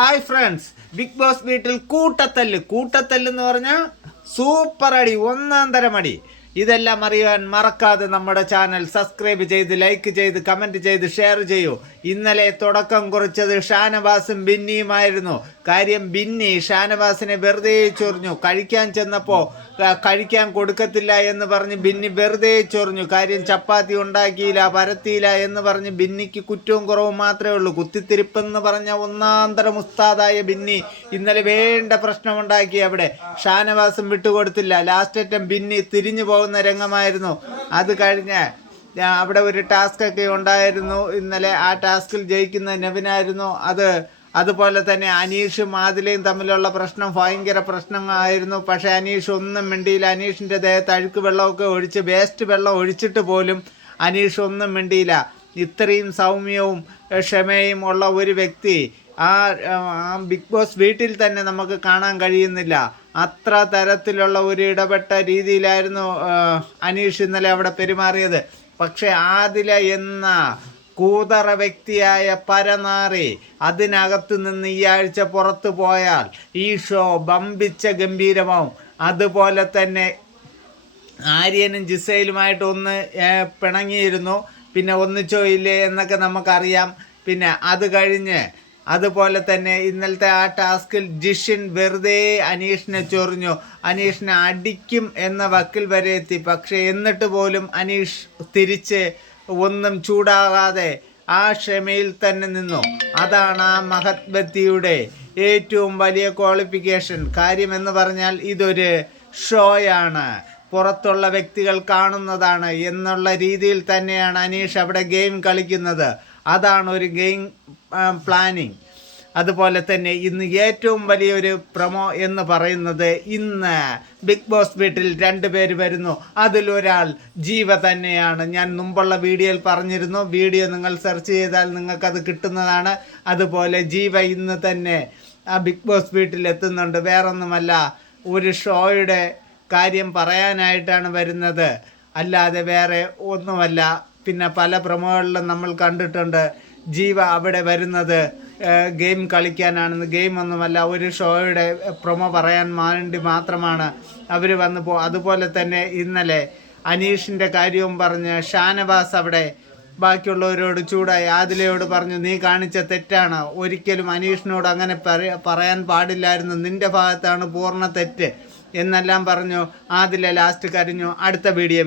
Hi friends, big boss വീട്ടിൽ കൂട്ടത്തല്ലെന്ന് പറഞ്ഞാൽ super അടി, ഒന്നാം തരം അടി. ഇതെല്ലാം അറിയാൻ മറക്കാതെ നമ്മുടെ ചാനൽ സബ്സ്ക്രൈബ് ചെയ്ത് ലൈക്ക് ചെയ്ത് കമൻറ്റ് ചെയ്ത് ഷെയർ ചെയ്യൂ. ഇന്നലെ തുടക്കം കുറിച്ചത് ഷാനവാസും ബിന്നിയുമായിരുന്നു. കാര്യം ബിന്നി ഷാനവാസിനെ വെറുതെ ചൊറിഞ്ഞു. കഴിക്കാൻ ചെന്നപ്പോൾ കഴിക്കാൻ കൊടുക്കത്തില്ല എന്ന് പറഞ്ഞ് ബിന്നി വെറുതെ ചൊറിഞ്ഞു. കാര്യം ചപ്പാത്തി ഉണ്ടാക്കിയില്ല, പരത്തിയില്ല എന്ന് പറഞ്ഞ് ബിന്നിക്ക് കുറ്റവും കുറവും മാത്രമേ ഉള്ളൂ. കുത്തിത്തിരിപ്പെന്ന് പറഞ്ഞ ഒന്നാന്തരം ഉസ്താദായ ബിന്നി ഇന്നലെ വേണ്ട പ്രശ്നമുണ്ടാക്കി. അവിടെ ഷാനവാസും വിട്ടുകൊടുത്തില്ല. ലാസ്റ്റ് അറ്റം ബിന്നി തിരിഞ്ഞു പോകുന്ന രംഗമായിരുന്നു. അത് കഴിഞ്ഞ് അവിടെ ഒരു ടാസ്ക് ഒക്കെ ഉണ്ടായിരുന്നു ഇന്നലെ. ആ ടാസ്കിൽ ജയിക്കുന്ന നെവിനായിരുന്നു. അതുപോലെ തന്നെ അനീഷും ആദിലയും തമ്മിലുള്ള പ്രശ്നം ഭയങ്കര പ്രശ്നമായിരുന്നു. പക്ഷേ അനീഷ് ഒന്നും മിണ്ടിയില്ല. അനീഷിൻ്റെ ദേഹത്ത് അഴുക്ക് വെള്ളമൊക്കെ ഒഴിച്ച് വേസ്റ്റ് വെള്ളം ഒഴിച്ചിട്ട് പോലും അനീഷ് ഒന്നും മിണ്ടിയില്ല. ഇത്രയും സൗമ്യവും ക്ഷമയും ഉള്ള ഒരു വ്യക്തി ആ ബിഗ് ബോസ് വീട്ടിൽ തന്നെ നമുക്ക് കാണാൻ കഴിയുന്നില്ല. അത്ര തരത്തിലുള്ള ഒരു ഇടപെട്ട രീതിയിലായിരുന്നു അനീഷ് ഇന്നലെ അവിടെ പെരുമാറിയത്. പക്ഷേ ആദില എന്ന കൂതറ വ്യക്തിയായ പരനാറി അതിനകത്ത് നിന്ന് ഈ ആഴ്ച പുറത്തു പോയാൽ ഈ ഷോ ബമ്പിച്ച ഗംഭീരമാവും. അതുപോലെ തന്നെ ആര്യനും ജിസയിലുമായിട്ട് ഒന്ന് പിണങ്ങിയിരുന്നു. പിന്നെ ഒന്നിച്ചോ ഇല്ലേ എന്നൊക്കെ നമുക്കറിയാം. പിന്നെ അത് കഴിഞ്ഞ് അതുപോലെ തന്നെ ഇന്നലത്തെ ആ ടാസ്കിൽ ജിഷിൻ വെറുതെ അനീഷിനെ ചൊറിഞ്ഞു. അനീഷിനെ അടിക്കും എന്ന വക്കിൽ വരെ എത്തി. പക്ഷേ എന്നിട്ട് പോലും അനീഷ് തിരിച്ച് ഒന്നും ചൂടാകാതെ ആ ക്ഷമയിൽ തന്നെ നിന്നു. അതാണ് ആ മഹത് വ്യക്തിയുടെ ഏറ്റവും വലിയ ക്വാളിഫിക്കേഷൻ. കാര്യമെന്ന് പറഞ്ഞാൽ ഇതൊരു ഷോയാണ്, പുറത്തുള്ള വ്യക്തികൾ കാണുന്നതാണ് എന്നുള്ള രീതിയിൽ തന്നെയാണ് അനീഷ് അവിടെ ഗെയിം കളിക്കുന്നത്. അതാണ് ഒരു ഗെയിം പ്ലാനിങ്. അതുപോലെ തന്നെ ഇന്ന് ഏറ്റവും വലിയൊരു പ്രൊമോ എന്ന് പറയുന്നത്, ഇന്ന് ബിഗ് ബോസ് വീട്ടിൽ 2 പേര് വരുന്നു. അതിലൊരാൾ ജീവ തന്നെയാണ്. ഞാൻ മുമ്പുള്ള വീഡിയോയിൽ പറഞ്ഞിരുന്നു. വീഡിയോ നിങ്ങൾ സെർച്ച് ചെയ്താൽ നിങ്ങൾക്കത് കിട്ടുന്നതാണ്. അതുപോലെ ജീവ ഇന്ന് തന്നെ ആ ബിഗ് ബോസ് വീട്ടിൽ എത്തുന്നുണ്ട്. വേറൊന്നുമല്ല, ഒരു ഷോയുടെ കാര്യം പറയാനായിട്ടാണ് വരുന്നത്, അല്ലാതെ വേറെ ഒന്നുമല്ല. പിന്നെ പല പ്രൊമോകളിലും നമ്മൾ കണ്ടിട്ടുണ്ട് ജീവ അവിടെ വരുന്നത് ഗെയിം കളിക്കാനാണെന്ന്. ഗെയിം ഒന്നുമല്ല, ഒരു ഷോയുടെ പ്രൊമോ പറയാൻ വേണ്ടി മാത്രമാണ് അവർ വന്നു അതുപോലെ തന്നെ ഇന്നലെ അനീഷിൻ്റെ കാര്യവും പറഞ്ഞ് ഷാനവാസ് അവിടെ ബാക്കിയുള്ളവരോട് ചൂടായി. ആദിലയോട് പറഞ്ഞു, നീ കാണിച്ച തെറ്റാണ്, ഒരിക്കലും അനീഷിനോട് അങ്ങനെ പറയാൻ പാടില്ലായിരുന്നു, നിൻ്റെ ഭാഗത്താണ് പൂർണ്ണ തെറ്റ് എന്നെല്ലാം പറഞ്ഞു. ആദില ലാസ്റ്റ് കരഞ്ഞു. അടുത്ത വീഡിയോ